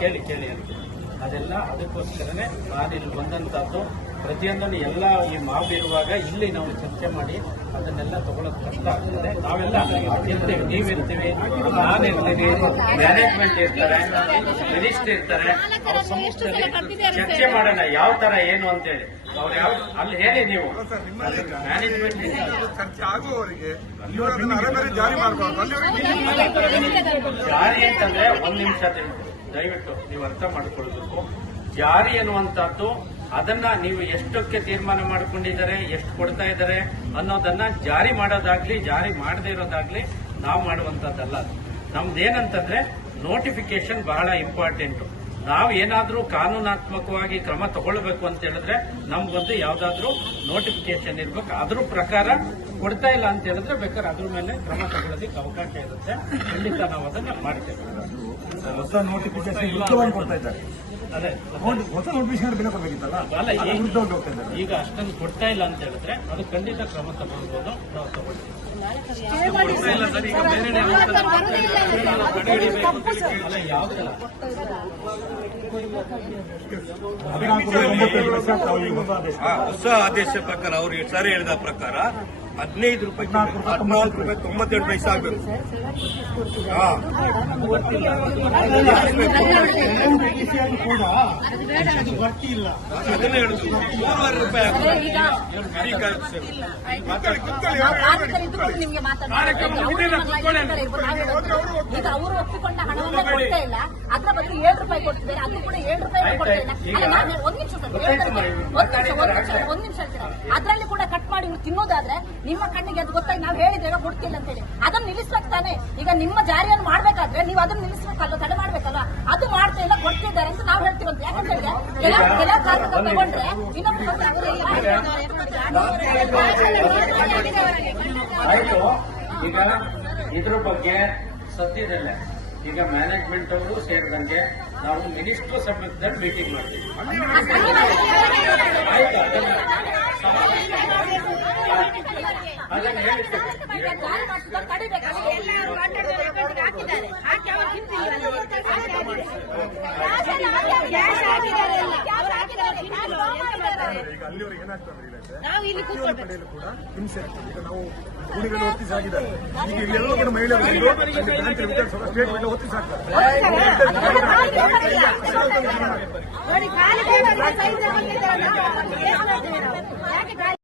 ಕೇಳಿ ಕೇಳಿ ಅಂತ. ಅದೆಲ್ಲ ಅದಕ್ಕೋಸ್ಕರನೇ ನಾನು ಇಲ್ಲಿ ಪ್ರತಿಯೊಂದನ್ನು ಎಲ್ಲ ಈ ಮಾಬ್ ಇರುವಾಗ ಇಲ್ಲಿ ನಾವು ಚರ್ಚೆ ಮಾಡಿ ಅದನ್ನೆಲ್ಲ ತಗೊಳ್ಳೋದು ಕಷ್ಟ ಆಗ್ತದೆ. ನಾವೆಲ್ಲ ಇರ್ತೀವಿ ನೀವಿರ್ತೀವಿ. ನಾನಿರ್ತೀವಿ ಮ್ಯಾನೇಜ್ಮೆಂಟ್ ಇರ್ತಾರೆ ಮಿನಿಸ್ಟರ್ ಇರ್ತಾರೆ. ಅವ್ರ ಸಂಸ್ಥೆಯಲ್ಲಿ ಚರ್ಚೆ ಮಾಡೋಣ ಯಾವ ತರ ಏನು ಅಂತೇಳಿ. ಅವ್ರು ಯಾವ ಅಲ್ಲಿ ಹೇಳಿ ನೀವು. ಮ್ಯಾನೇಜ್ಮೆಂಟ್ ಆಗುವವರಿಗೆ ಮಾಡಬಾರ್ದು ಜಾರಿ ಅಂತಂದ್ರೆ ಒಂದ್ ನಿಮಿಷ ದಯವಿಟ್ಟು ನೀವು ಅರ್ಥ ಮಾಡಿಕೊಳ್ಬೇಕು ಜಾರಿ ಅನ್ನುವಂಥದ್ದು ಅದನ್ನ ನೀವು ಎಷ್ಟಕ್ಕೆ ತೀರ್ಮಾನ ಮಾಡ್ಕೊಂಡಿದ್ದಾರೆ, ಎಷ್ಟು ಕೊಡ್ತಾ ಇದ್ದಾರೆ ಅನ್ನೋದನ್ನ ಜಾರಿ ಮಾಡೋದಾಗ್ಲಿ, ಜಾರಿ ಮಾಡದೇ ಇರೋದಾಗ್ಲಿ ನಾವು ಮಾಡುವಂತದ್ದಲ್ಲ. ನಮ್ದೇನಂತಂದ್ರೆ ನೋಟಿಫಿಕೇಶನ್ ಬಹಳ ಇಂಪಾರ್ಟೆಂಟ್ ನಾವು ಏನಾದರೂ ಕಾನೂನಾತ್ಮಕವಾಗಿ ಕ್ರಮ ತಗೊಳ್ಬೇಕು ಅಂತ ಹೇಳಿದ್ರೆ ನಮ್ಗೊಂದು ಯಾವ್ದಾದ್ರು ನೋಟಿಫಿಕೇಶನ್ ಇರ್ಬೇಕು. ಅದ್ರ ಪ್ರಕಾರ ಕೊಡ್ತಾ ಇಲ್ಲ ಅಂತ ಹೇಳಿದ್ರೆ ಬೇಕಾದ್ರೆ ಅದ್ರ ಮೇಲೆ ಕ್ರಮ ತಗೊಳ್ಳೋದಕ್ಕೆ ಅವಕಾಶ ಇರುತ್ತೆ. ಖಂಡಿತ ನಾವು ಅದನ್ನ ಮಾಡ್ತೇವೆ ಹೊಸ ನೋಟಿಫಿಕೇಶನ್ ವಿರುದ್ಧವಾಗಿ ಕೊಡ್ತಾ ಇದ್ದಾರೆ. ಅದೇ. ನೋಡಿ, ಹೊಸ ನೋಟಿಫಿಕೇಶನ್ ಬೆಲೆ ಕೊಡಬೇಕಿತ್ತಲ್ಲ ಅಲ್ಲ ಅದು ಈಗ- ಅಷ್ಟೊಂದು ಕೊಡ್ತಾ ಇಲ್ಲ ಅಂತ ಹೇಳಿದ್ರೆ ಅದು ಖಂಡಿತ ಕ್ರಮ ತಗೊಳ್ಬೋದು. ನಾವು ತಗೊಳ್ತೀವಿ. ಅಲ್ಲ ಯಾವ್ದಲ್ಲ? ಹೊಸ ಆದೇಶ ಪ್ರಕಾರ ಅವರು ಸರಿ ಹೇಳಿದ ಪ್ರಕಾರ ಹದಿನೈದು ರೂಪಾಯಿ ಹದಿನಾಲ್ಕು ರೂಪಾಯಿ ತೊಂಬತ್ತೆರಡು ಪೈಸೆ ಆಗಬೇಕು. ಅದನ್ನ ಹೇಳುದು. ಮೂರುವರೆ ರೂಪಾಯಿ ನಿಮ್ಗೆ ಈಗ ಅವರು ಒಪ್ಪಿಕೊಂಡ ಹಣವನ್ನ ಕೊಡ್ತಾ ಇಲ್ಲ. ಅದ್ರ ಬದಲು ಏಳು ರೂಪಾಯಿ ಕೊಡ್ತಿದ್ದಾರೆ. ಅದು ಕೂಡ ಏಳು ರೂಪಾಯಿ ಕೊಡ್ತಾ ಇಲ್ಲ. ನಾನು ಒಂದ್ ನಿಮಿಷ ಸರ್ ಒಂದ್ ನಿಮಿಷ ಒಂದ್ ನಿಮಿಷ ಒಂದ್ ನಿಮಿಷ ಹೇಳ್ತೀರಾ ಅದ್ರಲ್ಲಿ ಕೂಡ ಕಟ್ ಮಾಡಿ ತಿನ್ನೋದಾದ್ರೆ ನಿಮ್ಮ ಕಣ್ಣಿಗೆ ಅದು ಗೊತ್ತಾಗಿ ನಾವು ಹೇಳಿದ್ದೇವೆ ಕೊಡ್ತಿಲ್ಲ ಅಂತ ಹೇಳಿ ಅದನ್ನ ನಿಲ್ಲಿಸ್ಬೇಕು ತಾನೆ. ಈಗ ನಿಮ್ಮ ಜಾರಿಯನ್ನು ಮಾಡ್ಬೇಕಾದ್ರೆ ನೀವು ಅದನ್ನ ನಿಲ್ಲಿಸ್ಬೇಕಲ್ಲ ತಡೆ ಮಾಡ್ಬೇಕಲ್ಲ ಅದು ಮಾಡ್ತಾ ಇಲ್ಲ ಕೊಡ್ತಿದ್ದಾರೆ ಅಂತ ನಾವು ಹೇಳ್ತೀವಂತ. ಯಾಕಂತ ಹೇಳಿದ್ರೆ ಕೆಲವು ಕಾರ್ಯಕ್ರಮ ಕಾಗದ ತಗೊಂಡ್ರೆ ಇನ್ನೊಬ್ಬರು ಈಗ ಇದ್ರ ಬಗ್ಗೆ ಸದ್ಯದಲ್ಲೇ ಈಗ ಮ್ಯಾನೇಜ್ಮೆಂಟ್ ಅವರು ಸೇರಿದಂಗೆ ನಾವು ಮಿನಿಸ್ಟರ್ ಸಮಯದಲ್ಲಿ ಮೀಟಿಂಗ್ ಮಾಡ್ತೀವಿ. ಅದನ್ನ ಈಗ ನಾವು ಇಲ್ಲಿ ಕಡೆಯಲ್ಲೂ ಕೂಡ ಹಿಂಸೆ ಆಗ್ತದೆ. ಈಗ ನಾವು ಗುಡಿಗಳು ಒತ್ತಿಸಿ ಹಾಕಿದ್ದಾರೆ ಈಗ ಇಲ್ಲೆಲ್ಲೂ ಕೂಡ ಮಹಿಳೆಯರು ಸ್ಟೇಟ್ಮೆಂಟ್ ಒತ್ತಿಸಿ ಹಾಕ್ತಾರೆ ನೋಡಿ ಖಾಲಿ